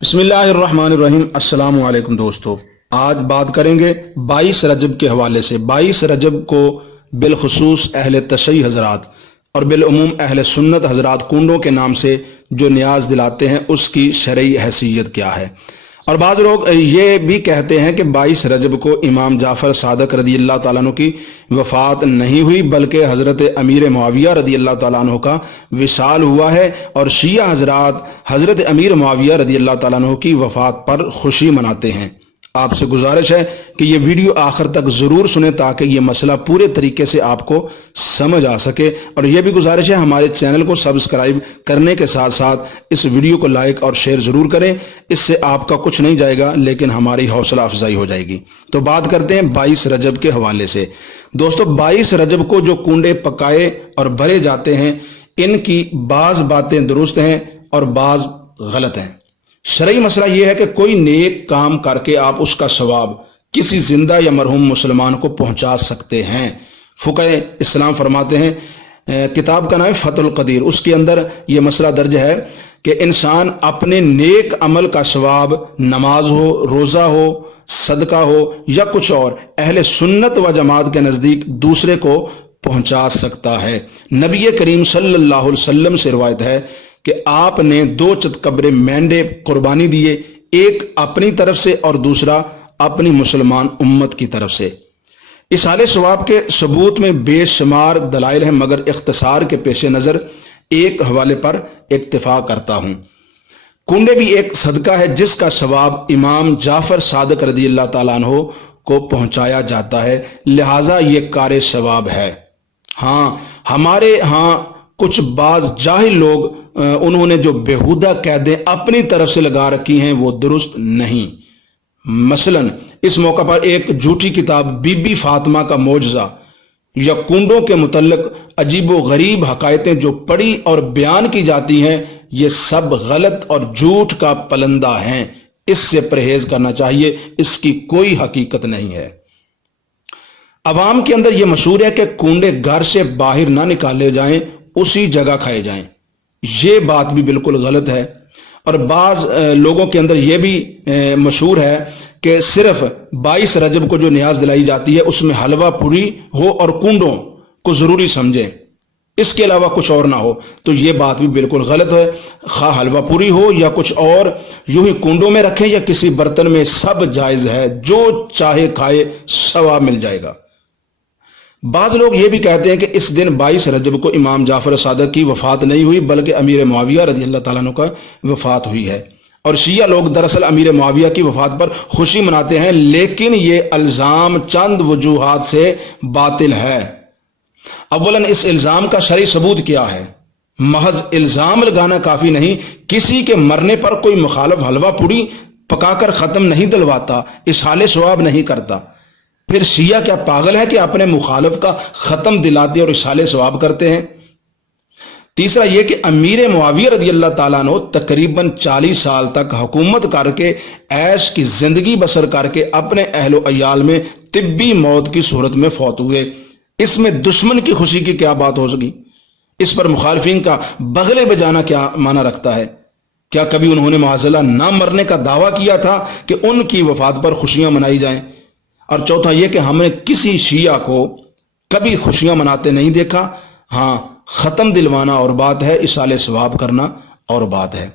बिस्मिल्लाहिर्रहमानिर्रहीम। अस्सलाम वालेकुम दोस्तों, आज बात करेंगे 22 रजब के हवाले से। 22 रजब को बिलखुसूस अहले तशय्युई हजरात और बिलउमूम अहले सुन्नत हजरात कुंडों के नाम से जो न्याज दिलाते हैं, उसकी शरई हैसियत क्या है। और बाज़ लोग ये भी कहते हैं कि 22 रजब को इमाम जाफ़र सादक रदी अल्लाह ताला अन्हु की वफ़ात नहीं हुई, बल्कि हज़रत अमीर मुआविया रदी अल्लाह ताला अन्हु का विसाल हुआ है। और शिया हजरात हज़रत अमीर मुआविया रदी अल्लाह ताला अन्हु की वफ़ात पर खुशी मनाते हैं। आपसे गुजारिश है कि ये वीडियो आखिर तक ज़रूर सुने ताकि ये मसला पूरे तरीके से आपको समझ आ सके। और ये भी गुजारिश है, हमारे चैनल को सब्सक्राइब करने के साथ साथ इस वीडियो को लाइक और शेयर ज़रूर करें। इससे आपका कुछ नहीं जाएगा, लेकिन हमारी हौसला अफजाई हो जाएगी। तो बात करते हैं 22 रजब के हवाले से। दोस्तों, 22 रजब को जो कुंडे पकाए और भरे जाते हैं, इनकी बाज़ बातें दुरुस्त हैं और बाज़ गलत हैं। शरई मसला यह है कि कोई नेक काम करके आप उसका सवाब किसी जिंदा या मरहूम मुसलमान को पहुंचा सकते हैं। फुक़हे इस्लाम फरमाते हैं, किताब का नाम है फतहुल क़दीर, उसके अंदर यह मसला दर्ज है कि इंसान अपने नेक अमल का सवाब नमाज हो, रोज़ा हो, सदका हो या कुछ और अहले सुन्नत व जमात के नज़दीक दूसरे को पहुंचा सकता है। नबी करीम सल्लल्लाहु अलैहि वसल्लम से रिवायत है कि आपने 2 चतकबरे मेंढे कुर्बानी दिए, एक अपनी तरफ से और दूसरा अपनी मुसलमान उम्मत की तरफ से। इस हाले सवाब के सबूत में बेशुमार दलाइल हैं, मगर इख्तिसार के पेश नज़र एक हवाले पर इत्तिफाक करता हूं। कुंडे भी एक सदका है जिसका सवाब इमाम जाफर सादक रदी अल्लाह ताला अन्हु को पहुंचाया जाता है, लिहाजा ये कार सवाब है। हाँ, हमारे यहाँ कुछ बाज जाहिल लोग उन्होंने जो बेहुदा कैदें अपनी तरफ से लगा रखी हैं, वो दुरुस्त नहीं। मसलन इस मौका पर एक झूठी किताब बीबी फातिमा का मौजज़ा या कुंडों के मुतल्लिक अजीबो गरीब हकायतें जो पढ़ी और बयान की जाती हैं, ये सब गलत और झूठ का पलंदा हैं। इससे परहेज करना चाहिए, इसकी कोई हकीकत नहीं है। अवाम के अंदर यह मशहूर है कि कुंडे घर से बाहर ना निकाले जाएं, उसी जगह खाए जाएं। ये बात भी बिल्कुल गलत है। और बाज़ लोगों के अंदर यह भी मशहूर है कि सिर्फ 22 रजब को जो न्याज दिलाई जाती है उसमें हलवा पूरी हो और कुंडों को ज़रूरी समझें, इसके अलावा कुछ और ना हो। तो ये बात भी बिल्कुल गलत है। खा हलवा पूरी हो या कुछ और, यूं ही कुंडों में रखें या किसी बर्तन में, सब जायज़ है। जो चाहे खाए, सवाब मिल जाएगा। बाज़ लोग ये भी कहते हैं कि इस दिन 22 रजब को इमाम जाफर सादक की वफ़ात नहीं हुई, बल्कि अमीर मुआविया रज़ी अल्लाह ताला अन्हु का वफ़ात हुई है। और शिया लोग दरअसल अमीर मुआविया की वफ़ात पर खुशी मनाते हैं, लेकिन ये इल्ज़ाम चंद वजूहात से बातिल है। अव्वलन इस इल्ज़ाम का शरई सबूत क्या है? महज इल्ज़ाम लगाना काफ़ी नहीं। किसी के मरने पर कोई मुखालिफ हलवा पूरी पकाकर ख़त्म नहीं दिलवाता, इस हाले सवाब नहीं करता। फिर शिया क्या पागल है कि अपने मुखालिफ का ख़त्म दिलाते और इसाले सवाब करते हैं? तीसरा यह कि अमीर मुआविया रदी अल्लाह ताला अन्हु तकरीबन 40 साल तक हुकूमत करके ऐश की जिंदगी बसर करके अपने अहलो अयाल में तिब्बी मौत की सूरत में फौत हुए। इसमें दुश्मन की खुशी की क्या बात हो सकी? इस पर मुखालिफिन का बगले बजाना क्या माना रखता है? क्या कभी उन्होंने माज़अल्लाह ना मरने का दावा किया था कि उनकी वफात पर खुशियां मनाई जाएं? और चौथा यह कि हमने किसी शिया को कभी खुशियां मनाते नहीं देखा। हाँ, ख़त्म दिलवाना और बात है, इसाले सवाब करना और बात है।